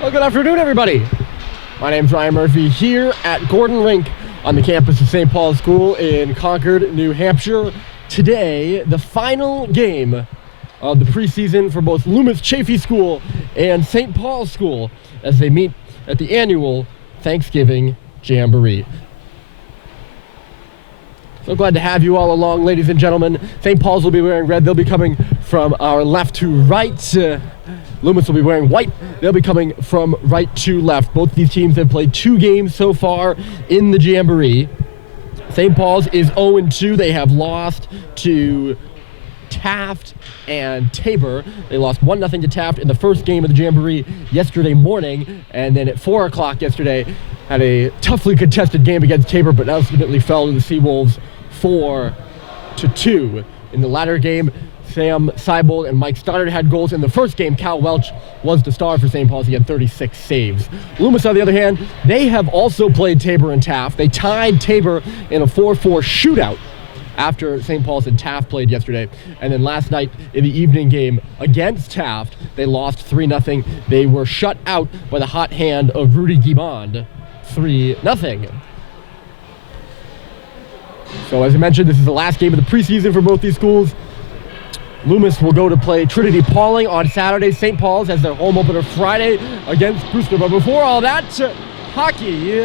Well, good afternoon, everybody. My name's Ryan Murphy here at Gordon Rink on the campus of St. Paul's School in Concord, New Hampshire. Today, the final game of the preseason for both Loomis Chaffee School and St. Paul's School as they meet at the annual Thanksgiving Jamboree. So glad to have you all along, ladies and gentlemen. St. Paul's will be wearing red. They'll be coming from our left to right. Loomis will be wearing white. They'll be coming from right to left. Both these teams have played 2 games so far in the Jamboree. St. Paul's is 0-2. They have lost to Taft and Tabor. They lost 1-0 to Taft in the first game of the Jamboree yesterday morning, and then at 4 o'clock yesterday had a toughly contested game against Tabor, but ultimately fell to the Seawolves 4-2. In the latter game, Sam Seibold and Mike Stoddard had goals. In the first game, Cal Welch was the star for St. Paul's. He had 36 saves. Loomis, on the other hand, they have also played Tabor and Taft. They tied Tabor in a 4-4 shootout after St. Paul's and Taft played yesterday. And then last night in the evening game against Taft, they lost 3-0. They were shut out by the hot hand of Rudy Guimond, 3-0. So as I mentioned, this is the last game of the preseason for both these schools. Loomis will go to play Trinity Pawling on Saturday. St. Paul's has their home opener Friday against Brewster. But before all that, hockey.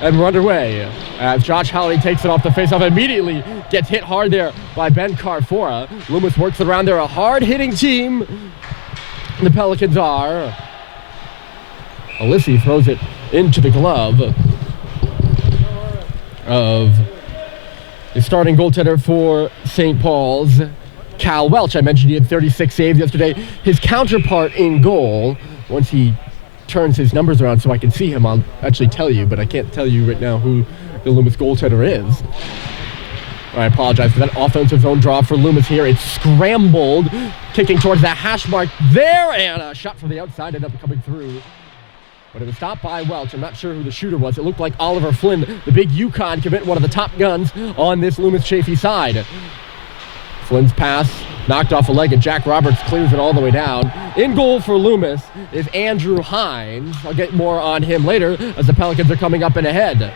And we're underway as Josh Howley takes it off the faceoff. Immediately gets hit hard there by Ben Carfora. Loomis works it around. They're a hard-hitting team. The Pelicans are. Alissi throws it into the glove of the starting goaltender for St. Paul's, Cal Welch. I mentioned he had 36 saves yesterday. His counterpart in goal, once he turns his numbers around so I can see him, I'll actually tell you, but I can't tell you right now who the Loomis goaltender is. I apologize for that offensive zone draw for Loomis here. It's scrambled, kicking towards that hash mark there, and a shot from the outside ended up coming through. But it was stopped by Welch. I'm not sure who the shooter was. It looked like Oliver Flynn, the big Yukon commit, one of the top guns on this Loomis Chaffee side. Flynn's pass knocked off a leg, and Jack Roberts clears it all the way down. In goal for Loomis is Andrew Hines. I'll get more on him later as the Pelicans are coming up and ahead.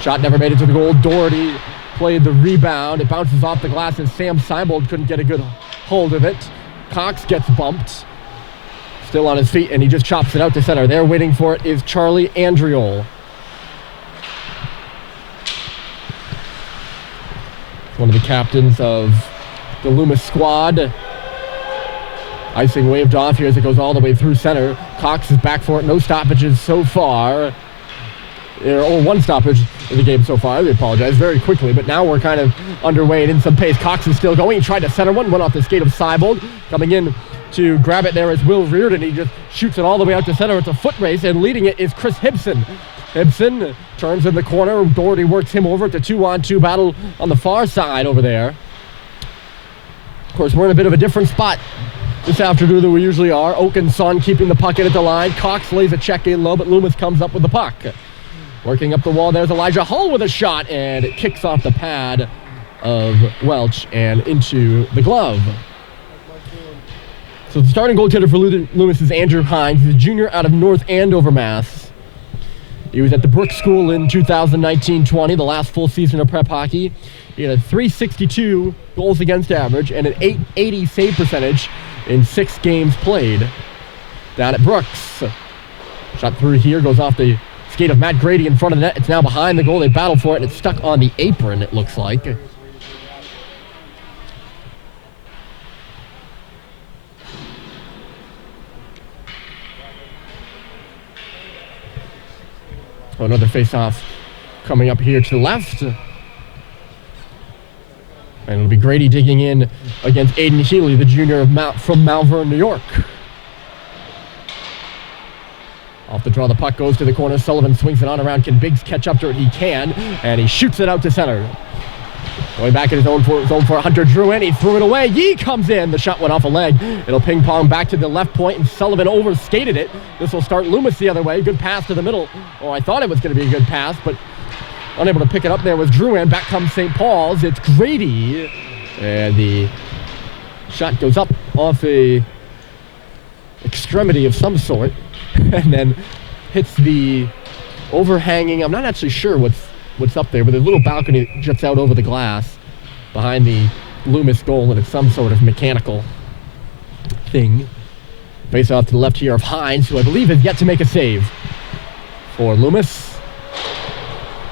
Shot never made it to the goal. Doherty played the rebound. It bounces off the glass, and Sam Seibold couldn't get a good hold of it. Cox gets bumped. Still on his feet, and he just chops it out to center. There waiting for it is Charlie Andriol. One of the captains of the Loomis squad. Icing waved off here as it goes all the way through center. Cox is back for it. No stoppages so far. Or one stoppage in the game so far. I apologize very quickly, but now we're kind of underway and in some pace. Cox is still going. He tried to center one. Went off the skate of Seibold. Coming in to grab it there is Will Reardon. He just shoots it all the way out to center. It's a foot race, and leading it is Chris Hibson. Hibson turns in the corner. Doherty works him over. It's a 2-on-2 battle on the far side over there. Of course, we're in a bit of a different spot this afternoon than we usually are. Oak and Son keeping the puck in at the line. Cox lays a check in low, but Loomis comes up with the puck. Working up the wall, there's Elijah Hull with a shot, and it kicks off the pad of Welch and into the glove. So the starting goaltender for Loomis is Andrew Hines. He's a junior out of North Andover, Mass. He was at the Brooks School in 2019-20, the last full season of prep hockey. He had a .362 goals against average and an .880 save percentage in 6 games played down at Brooks. Shot through here, goes off the skate of Matt Grady in front of the net. It's now behind the goal. They battled for it, and it's stuck on the apron, it looks like. Another face-off coming up here to the left. And it'll be Grady digging in against Aiden Healy, the junior from Malvern, New York. Off the draw, the puck goes to the corner. Sullivan swings it on around. Can Biggs catch up to it? He can, and he shoots it out to center. Going back in his own for Hunter Drouin. He threw it away. Yee comes in. The shot went off a leg. It'll ping pong back to the left point, and Sullivan overskated it. This will start Loomis the other way. Good pass to the middle. Oh, I thought it was going to be a good pass, but unable to pick it up there was Drouin. Back comes St. Paul's. It's Grady. And the shot goes up off a extremity of some sort, and then hits the overhanging. I'm not actually sure what's up there, but the little balcony that juts out over the glass behind the Loomis goal, and it's some sort of mechanical thing. Face off to the left here of Hines, who I believe has yet to make a save for Loomis.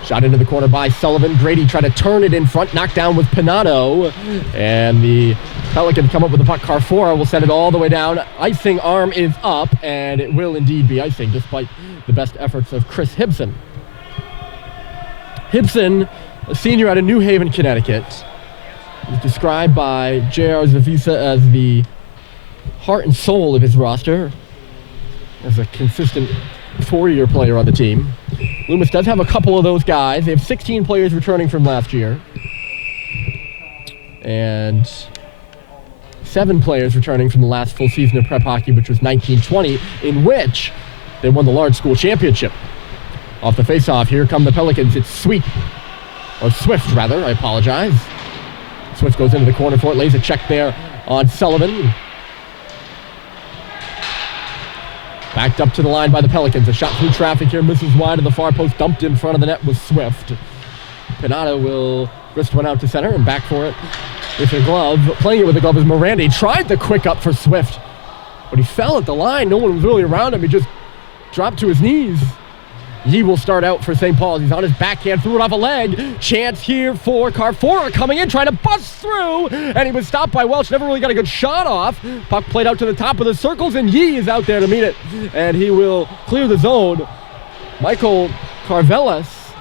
Shot into the corner by Sullivan. Grady tried to turn it in front, knocked down with Pinato, and the Pelicans come up with the puck. Carfora will send it all the way down. Icing arm is up, and it will indeed be icing, despite the best efforts of Chris Hibson. Hibson, a senior out of New Haven, Connecticut, is described by J.R. Zavisa as the heart and soul of his roster, as a consistent four-year player on the team. Loomis does have a couple of those guys. They have 16 players returning from last year, and 7 players returning from the last full season of prep hockey, which was 1920, in which they won the large school championship. Off the face-off, here come the Pelicans. It's Swift, rather, I apologize. Swift goes into the corner for it, lays a check there on Sullivan. Backed up to the line by the Pelicans. A shot through traffic here, misses wide of the far post, dumped in front of the net with Swift. Pinato will wrist one out to center and back for it with a glove. Playing it with a glove is Miranda. He tried the quick up for Swift, but he fell at the line. No one was really around him. He just dropped to his knees. He will start out for St. Paul's. He's on his backhand, threw it off a leg. Chance here for Carfora coming in, trying to bust through, and he was stopped by Welch. Never really got a good shot off. Puck played out to the top of the circles, and Yee is out there to meet it, and he will clear the zone. Michael Carvelis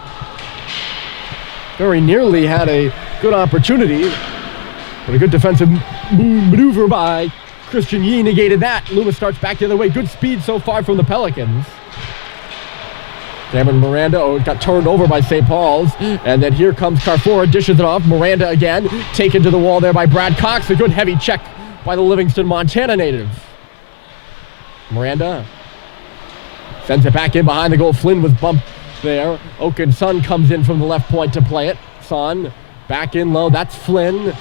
very nearly had a good opportunity, but a good defensive maneuver by Christian Yee negated that. Loomis starts back the other way. Good speed so far from the Pelicans. Cameron Miranda got turned over by St. Paul's, and then here comes Carfora, dishes it off. Miranda again, taken to the wall there by Brad Cox. A good heavy check by the Livingston, Montana native. Miranda sends it back in behind the goal. Flynn was bumped there. Oaken Sun comes in from the left point to play it. Sun back in low. That's Flynn.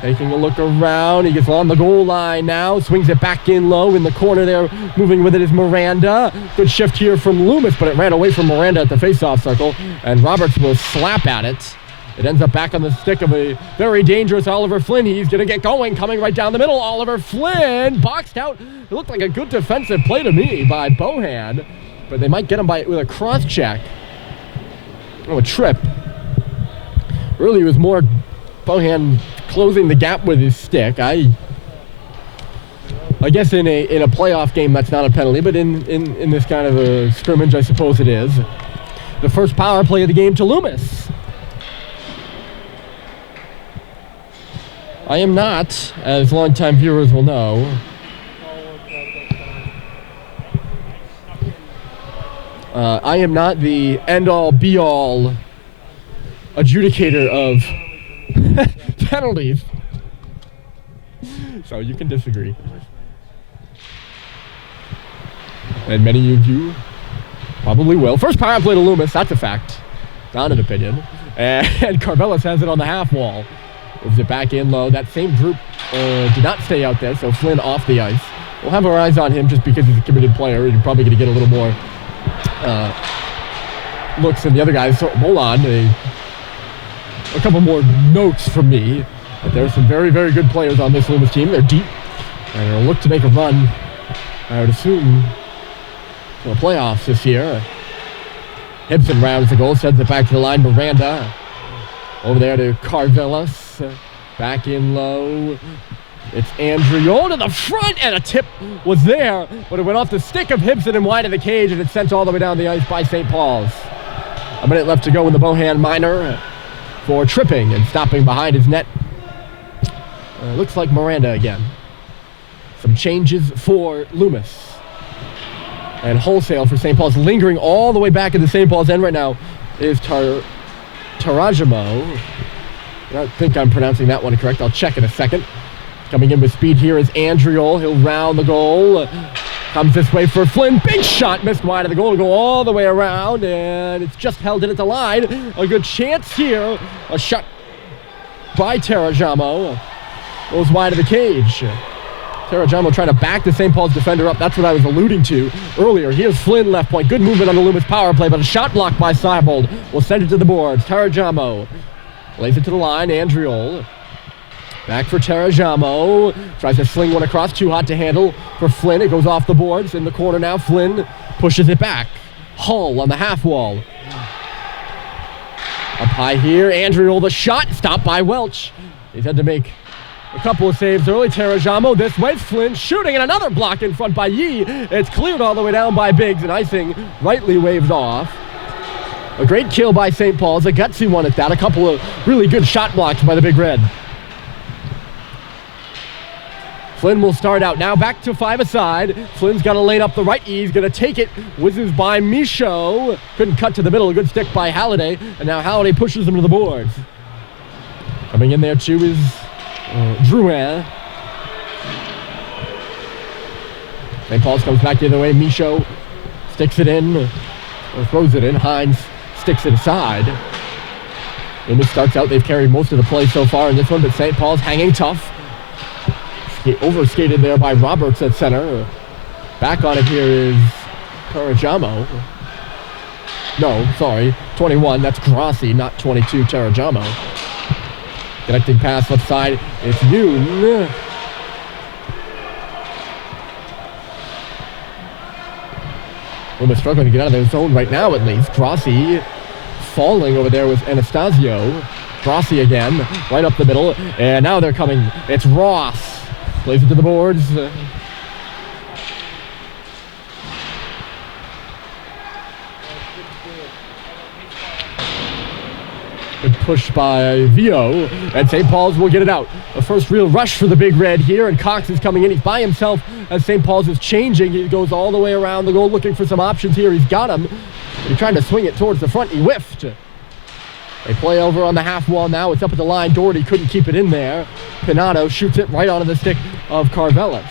Taking a look around. He gets on the goal line now. Swings it back in low in the corner there. Moving with it is Miranda. Good shift here from Loomis, but it ran away from Miranda at the face-off circle. And Roberts will slap at it. It ends up back on the stick of a very dangerous Oliver Flynn. He's going to get going. Coming right down the middle. Oliver Flynn boxed out. It looked like a good defensive play to me by Bohan. But they might get him with a cross-check. Oh, a trip. Really, it was more Bohan closing the gap with his stick. I guess in a playoff game that's not a penalty, but in this kind of a scrimmage, I suppose it is. The first power play of the game to Loomis. I am not, as longtime viewers will know, I am not the end-all, be-all adjudicator of penalties. So you can disagree. And many of you probably will. First power play to Loomis, that's a fact. Not an opinion. And Carvelis has it on the half wall. Moves it back in low. That same group did not stay out there, so Flynn off the ice. We'll have our eyes on him just because he's a committed player. You're probably going to get a little more looks than the other guys. So hold on. A couple more notes from me. But there are some very, very good players on this Loomis team. They're deep, and they'll look to make a run, I would assume, to the playoffs this year. Hibson rounds the goal, sends it back to the line. Miranda over there to Carvelis. Back in low. It's Andriol to the front, and a tip was there, but it went off the stick of Hibson and wide of the cage, and it's sent all the way down the ice by St. Paul's. A minute left to go in the Bohan minor for tripping and stopping behind his net. Looks like Miranda again. Some changes for Loomis. And wholesale for St. Paul's. Lingering all the way back into St. Paul's end right now is Tarajamo. I don't think I'm pronouncing that one correct. I'll check in a second. Coming in with speed here is Andriol. He'll round the goal. Comes this way for Flynn. Big shot. Missed wide of the goal to go all the way around. And it's just held in at the line. A good chance here. A shot by Tarajamo. Goes wide of the cage. Terrajamo trying to back the St. Paul's defender up. That's what I was alluding to earlier. Here's Flynn left point. Good movement on the Loomis power play, but a shot blocked by Seibold. Will send it to the boards. Terrajamo lays it to the line. Andriol. Back for Terrajamo. Tries to sling one across. Too hot to handle for Flynn. It goes off the boards. In the corner now. Flynn pushes it back. Hull on the half wall. Up high here. Andriol the shot. Stopped by Welch. He's had to make a couple of saves early. Terrajamo this way. Flynn shooting, and another block in front by Yee. It's cleared all the way down by Biggs, and icing rightly waved off. A great kill by St. Paul's. A gutsy one at that. A couple of really good shot blocks by the Big Red. Flynn will start out now. Back to five-a-side. Flynn's got a lane up the right. He's going to take it. Whizzes by Michaud. Couldn't cut to the middle. A good stick by Halliday. And now Halliday pushes him to the boards. Coming in there too is Drouin. St. Paul's comes back the other way. Michaud sticks it in, or throws it in. Hines sticks it aside. And this starts out. They've carried most of the play so far in this one, but St. Paul's hanging tough. Overskated there by Roberts at center. Back on it here is Terrajamo. No, sorry, 21. That's Grassi, not 22. Terrajamo. Connecting pass left side. It's Yoon. Loomis struggling to get out of their zone right now, at least. Grassi falling over there with Anastasio. Grassi again, right up the middle. And now they're coming. It's Ross. Plays it to the boards. Good push by Vio, and St. Paul's will get it out. A first real rush for the Big Red here, and Cox is coming in. He's by himself as St. Paul's is changing. He goes all the way around the goal looking for some options here. He's got him. He tried to swing it towards the front. He whiffed. They play over on the half wall now. It's up at the line. Doherty couldn't keep it in there. Pinato shoots it right onto the stick of Carvelis.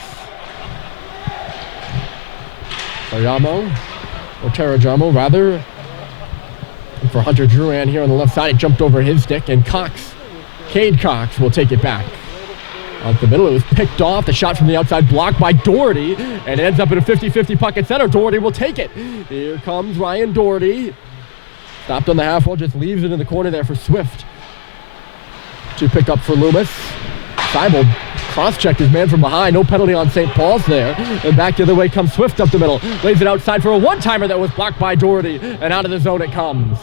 Terrajamo, rather. And for Hunter Drouin here on the left side, it jumped over his stick, and Cade Cox will take it back. Out the middle, it was picked off. The shot from the outside blocked by Doherty, and it ends up in a 50-50 puck at center. Doherty will take it. Here comes Ryan Doherty. Stopped on the half wall, just leaves it in the corner there for Swift to pick up for Loomis. Seibold cross-checked his man from behind. No penalty on St. Paul's there. And back the other way comes Swift up the middle. Lays it outside for a one-timer that was blocked by Doherty. And out of the zone it comes.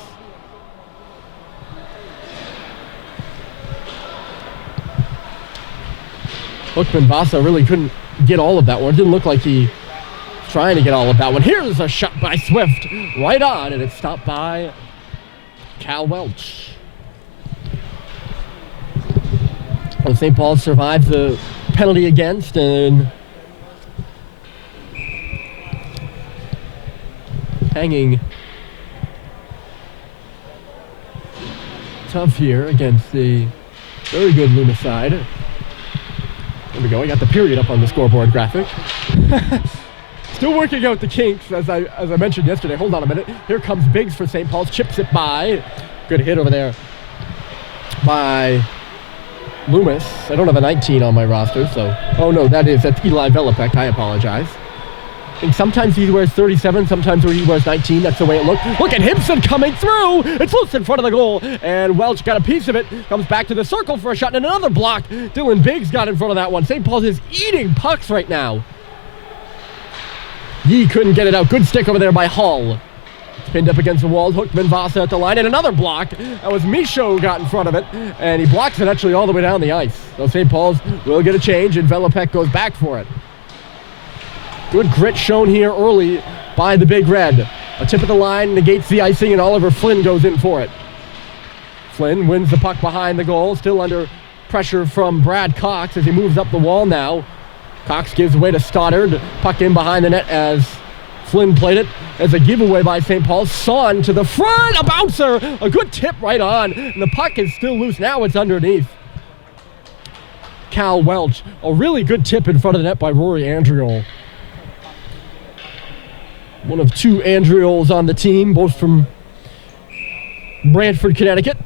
Hookman Vasa really couldn't get all of that one. It didn't look like he was trying to get all of that one. Here's a shot by Swift. Right on, and it's stopped by Cal Welch. Well, St. Paul survives the penalty against, and hanging tough here against the very good Loomis side. There we go. I got the period up on the scoreboard graphic. Still working out the kinks, as I mentioned yesterday. Hold on a minute. Here comes Biggs for St. Paul's. Chips it by. Good hit over there by Loomis. I don't have a 19 on my roster, so... Oh, no, that's Eli Velopek. I apologize. I think sometimes he wears 37, sometimes he wears 19. That's the way it looks. Look at Hibson coming through. It's loose in front of the goal, and Welch got a piece of it. Comes back to the circle for a shot, and another block. Dylan Biggs got in front of that one. St. Paul's is eating pucks right now. Yee couldn't get it out. Good stick over there by Hull. It's pinned up against the wall. Hookman Vasa at the line, and another block. That was Michaud got in front of it, and he blocks it actually all the way down the ice. So St. Paul's will get a change, and Velopek goes back for it. Good grit shown here early by the Big Red. A tip of the line negates the icing, and Oliver Flynn goes in for it. Flynn wins the puck behind the goal, still under pressure from Brad Cox as he moves up the wall now. Cox gives way to Stoddard. Puck in behind the net as Flynn played it as a giveaway by St. Paul. Son to the front, a bouncer, a good tip right on, and the puck is still loose. Now it's underneath. Cal Welch, a really good tip in front of the net by Rory Andriol. One of two Andriols on the team, both from Brantford, Connecticut.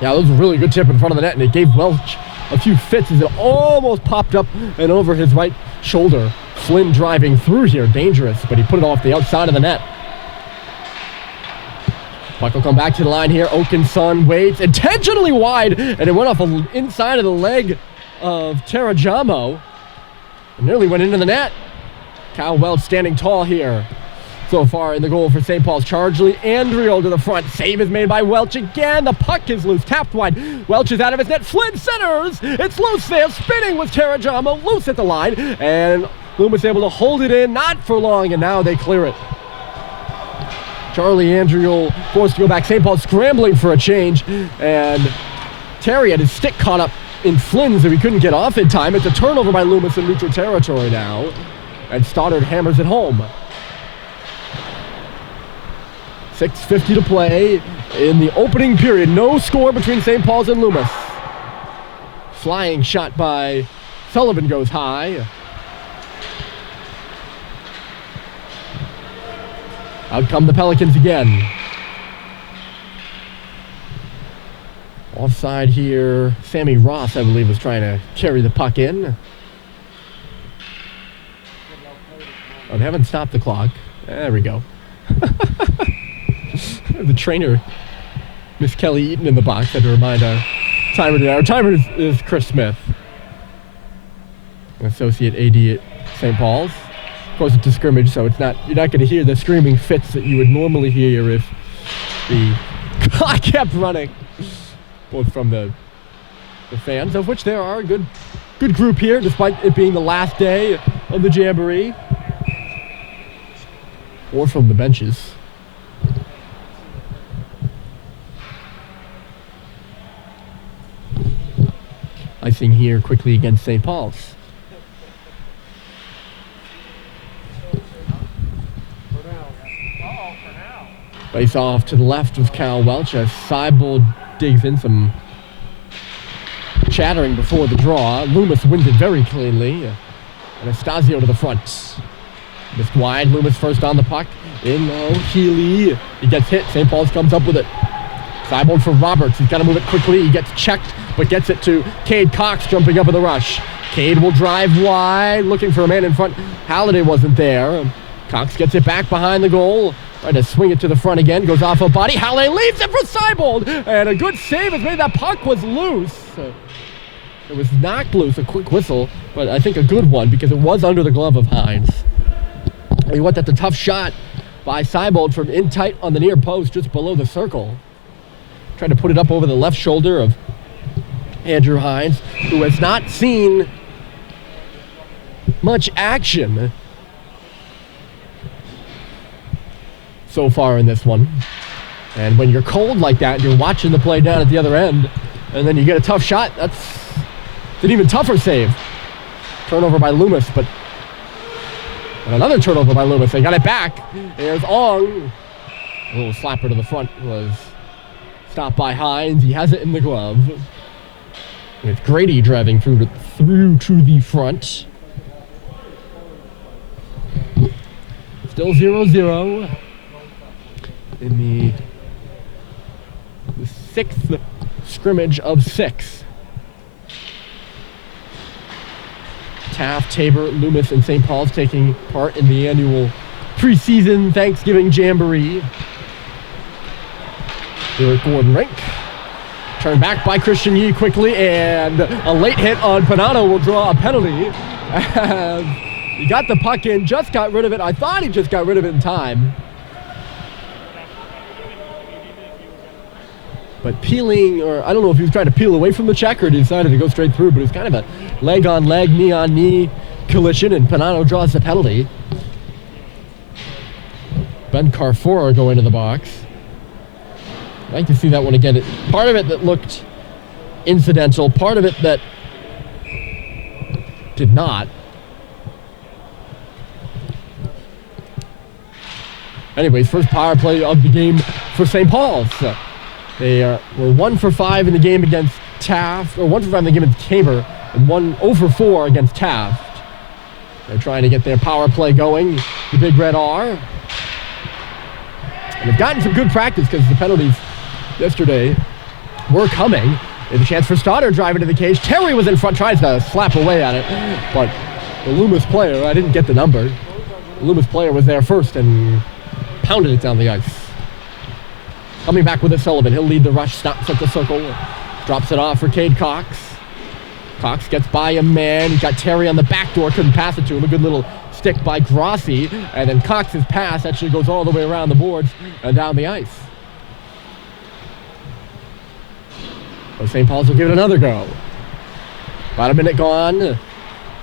Yeah, that was a really good tip in front of the net, and it gave Welch a few fits as it almost popped up and over his right shoulder. Flynn driving through here, dangerous, but he put it off the outside of the net. Puck will come back to the line here. Oakenson waits intentionally wide, and it went off inside of the leg of Terrajamo. It nearly went into the net. Cal Welch standing tall here. So far in the goal for St. Paul's. Charlie Andriel to the front. Save is made by Welch again. The puck is loose. Tapped wide. Welch is out of his net. Flynn centers. It's loose there. Spinning with Terrajamo. Loose at the line. And Loomis able to hold it in. Not for long. And now they clear it. Charlie Andriel forced to go back. St. Paul scrambling for a change. And Terry had his stick caught up in Flynn's, so he couldn't get off in time. It's a turnover by Loomis in neutral territory now. And Stoddard hammers it home. 6:50 to play in the opening period. No score between St. Paul's and Loomis. Flying shot by Sullivan goes high. Out come the Pelicans again. Offside here. Sammy Ross, I believe, was trying to carry the puck in. Oh, they haven't stopped the clock. There we go. The trainer, Miss Kelly Eaton, in the box, had to remind our timer today. Our timer is Chris Smith, an associate AD at St. Paul's. Of course, it's a scrimmage, so you're not going to hear the screaming fits that you would normally hear if the clock kept running. Both from the fans, of which there are a good group here, despite it being the last day of the Jamboree, or from the benches. Icing here quickly against St. Paul's. Face off to the left of Cal Welch as Seibold digs in, some chattering before the draw. Loomis wins it very cleanly. Anastasio to the front. Missed wide. Loomis first on the puck. In Healy. He gets hit. St. Paul's comes up with it. Seibold for Roberts. He's got to move it quickly. He gets checked, but gets it to Cade Cox jumping up in the rush. Cade will drive wide, looking for a man in front. Halliday wasn't there. Cox gets it back behind the goal. Trying to swing it to the front again. Goes off a body. Halliday leaves it for Seibold. And a good save has made. That puck was loose. It was knocked loose. A quick whistle, but I think a good one because it was under the glove of Hines. And what, that's a tough shot by Seibold from in tight on the near post just below the circle. Trying to put it up over the left shoulder of Andrew Hines, who has not seen much action so far in this one. And when you're cold like that, you're watching the play down at the other end, and then you get a tough shot, that's an even tougher save. Turnover by Loomis, but and another turnover by Loomis. They got it back. There's Ong. A little slapper to the front was stopped by Hines. He has it in the glove. With Grady driving through to the front. Still 0-0 in the sixth scrimmage of 6. Taft, Tabor, Loomis, and St. Paul's taking part in the annual preseason Thanksgiving Jamboree. Here at Gordon Rink. Turned back by Christian Yee quickly, and a late hit on Panano will draw a penalty. He got the puck in, just got rid of it. I thought he just got rid of it in time. But peeling, or I don't know if he was trying to peel away from the check or decided to go straight through, but it was kind of a leg-on-leg, knee-on-knee collision, and Panano draws the penalty. Ben Carfora going to the box. I'd like to see that one again. Part of it that looked incidental, part of it that did not. Anyways, first power play of the game for St. Paul's. They were 1 for 5 in the game against Taft, or 1 for 5 in the game against Tabor, and 0 for 4 against Taft. They're trying to get their power play going, the Big Red R. And they've gotten some good practice because the penalties yesterday were coming. There's a chance for Stoddard driving to the cage. Terry was in front, tries to slap away at it, but the Loomis player, I didn't get the number. The Loomis player was there first and pounded it down the ice. Coming back with it, Sullivan. He'll lead the rush, stops at the circle, drops it off for Cade Cox. Cox gets by a man. He's got Terry on the back door, couldn't pass it to him. A good little stick by Grossi, and then Cox's pass actually goes all the way around the boards and down the ice. So St. Paul's will give it another go. About a minute gone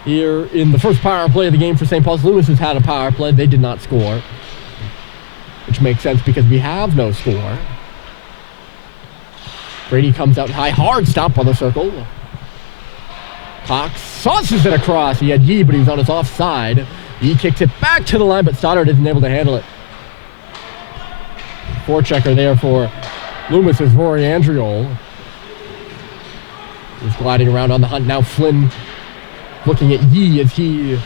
here in the first power play of the game for St. Paul's. Loomis has had a power play. They did not score, which makes sense because we have no score. Brady comes out high, hard stop on the circle. Cox sauces it across. He had Yee, but he was on his offside. Yee kicks it back to the line, but Stoddard isn't able to handle it. Forechecker there for Loomis is Rory Andriol. He's gliding around on the hunt. Now Flynn looking at Yee as he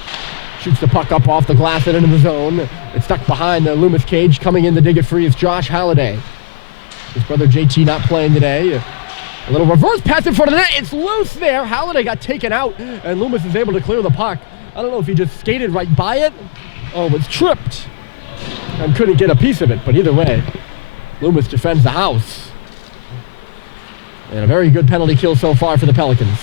shoots the puck up off the glass and into the zone. It's stuck behind the Loomis cage. Coming in to dig it free is Josh Halliday. His brother JT not playing today. A little reverse pass in front of the net. It's loose there. Halliday got taken out, and Loomis is able to clear the puck. I don't know if he just skated right by it or was tripped and couldn't get a piece of it, but either way, Loomis defends the house. And a very good penalty kill so far for the Pelicans.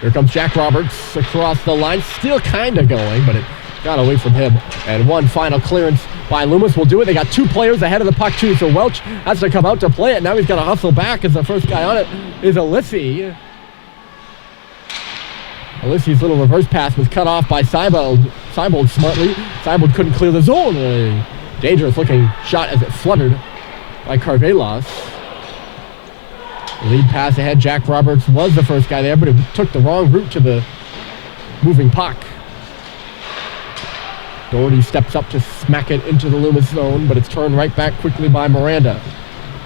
Here comes Jack Roberts across the line. Still kind of going, but it got away from him. And one final clearance by Loomis will do it. They got two players ahead of the puck, too, so Welch has to come out to play it. Now he's got to hustle back as the first guy on it is Alissi. Alissi's little reverse pass was cut off by Seibold smartly. Seibold couldn't clear the zone. A dangerous-looking shot as it fluttered by Carvelas. Lead pass ahead. Jack Roberts was the first guy there, but it took the wrong route to the moving puck. Doherty steps up to smack it into the Loomis zone, but it's turned right back quickly by Miranda.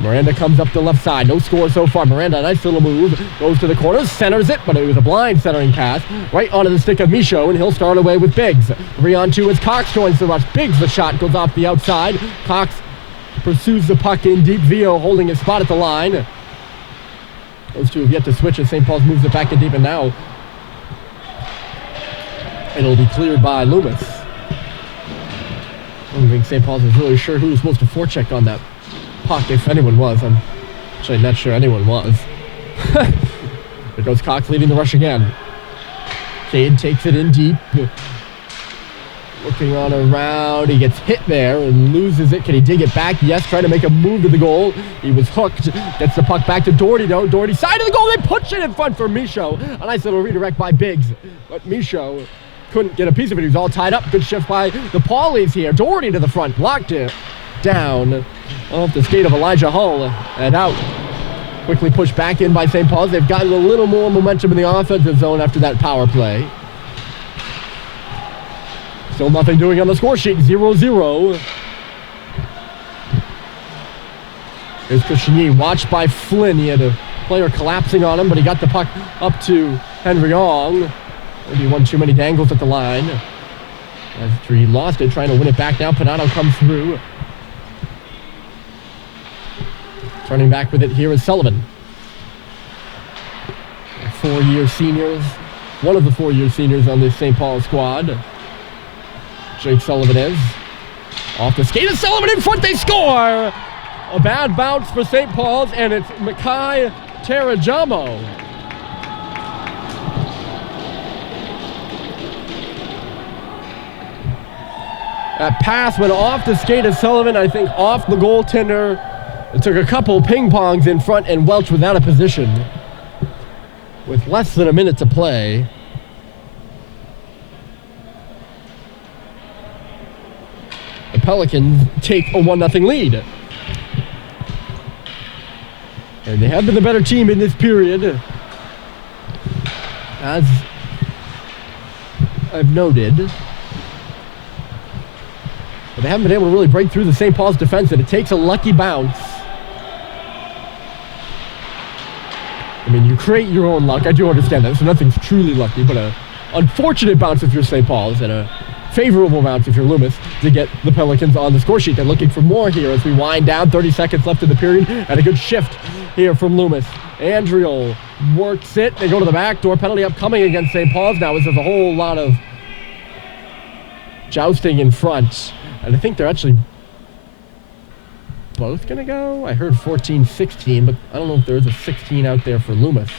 Miranda comes up the left side. No score so far. Miranda, a nice little move. Goes to the corner, centers it, but it was a blind centering pass right onto the stick of Michaud, and he'll start away with Biggs. 3-on-2 as Cox joins the rush. Biggs, the shot goes off the outside. Cox pursues the puck in deep. Vio holding his spot at the line. Those two have yet to switch as St. Paul's moves it back in deep, and now it'll be cleared by Loomis. I don't think St. Paul's is really sure who was supposed to forecheck on that puck, if anyone was. I'm actually not sure anyone was. There goes Cox leading the rush again. Cade takes it in deep. Looking on around, he gets hit there and loses it. Can he dig it back? Yes, trying to make a move to the goal. He was hooked. Gets the puck back to Doherty, though. Doherty, side of the goal. They push it in front for Michaud. A nice little redirect by Biggs. But Michaud couldn't get a piece of it. He was all tied up. Good shift by the Paulies here. Doherty to the front. Blocked it down off the skate of Elijah Hull and out. Quickly pushed back in by St. Paul's. They've gotten a little more momentum in the offensive zone after that power play. Still nothing doing on the score sheet. 0-0. Here's Christian Yee, watched by Flynn. He had a player collapsing on him, but he got the puck up to Henry Ong. Maybe one too many dangles at the line. After he lost it, trying to win it back now. Panato comes through. Turning back with it here is Sullivan. 4-year seniors. One of the 4-year seniors on this St. Paul squad. Jake Sullivan is. Off the skate of Sullivan in front, they score! A bad bounce for St. Paul's, and it's Makai Terajamo. That pass went off the skate of Sullivan, I think off the goaltender. It took a couple ping pongs in front, and Welch was out of position with less than a minute to play. The Pelicans take a 1-0 lead. And they have been the better team in this period, as I've noted. But they haven't been able to really break through the St. Paul's defense, and it takes a lucky bounce. I mean, you create your own luck. I do understand that, so nothing's truly lucky, but an unfortunate bounce if you're St. Paul's, and a favorable amounts if you're Loomis to get the Pelicans on the score sheet. They're looking for more here as we wind down. 30 seconds left in the period, and a good shift here from Loomis. Andriel works it. They go to the back door. Penalty upcoming against St. Paul's now as there's a whole lot of jousting in front. And I think they're actually both going to go. I heard 14-16, but I don't know if there's a 16 out there for Loomis.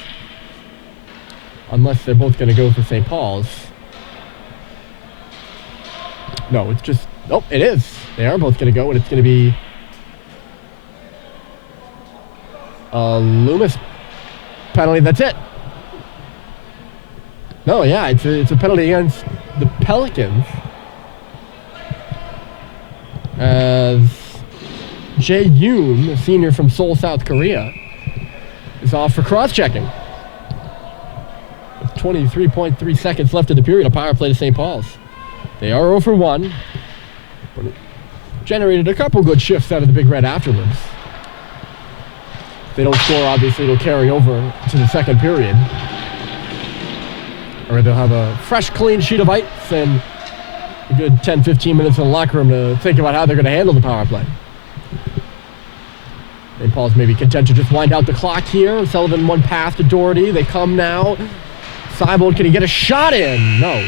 Unless they're both going to go for St. Paul's. No, it's just... Oh, it is. They are both going to go, and it's going to be a Loomis penalty. That's it. No, yeah, it's a penalty against the Pelicans. As Jae Yoon, a senior from Seoul, South Korea, is off for cross-checking. With 23.3 seconds left in the period, a power play to St. Paul's. They are 0 for 1. But it generated a couple good shifts out of the Big Red afterwards. If they don't score, obviously it'll carry over to the second period. Or they'll have a fresh, clean sheet of ice and a good 10-15 minutes in the locker room to think about how they're going to handle the power play. St. Paul's maybe content to just wind out the clock here. Sullivan one pass to Doherty. They come now. Seibold, can he get a shot in? No.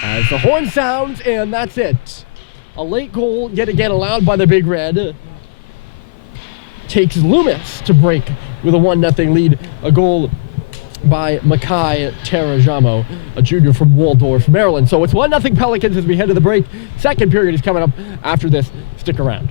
As the horn sounds, and that's it. A late goal yet again allowed by the Big Red. Takes Loomis to break with a 1-0 lead. A goal by Makai Terajamo, a junior from Waldorf, Maryland. So it's 1-0 Pelicans as we head to the break. Second period is coming up after this. Stick around.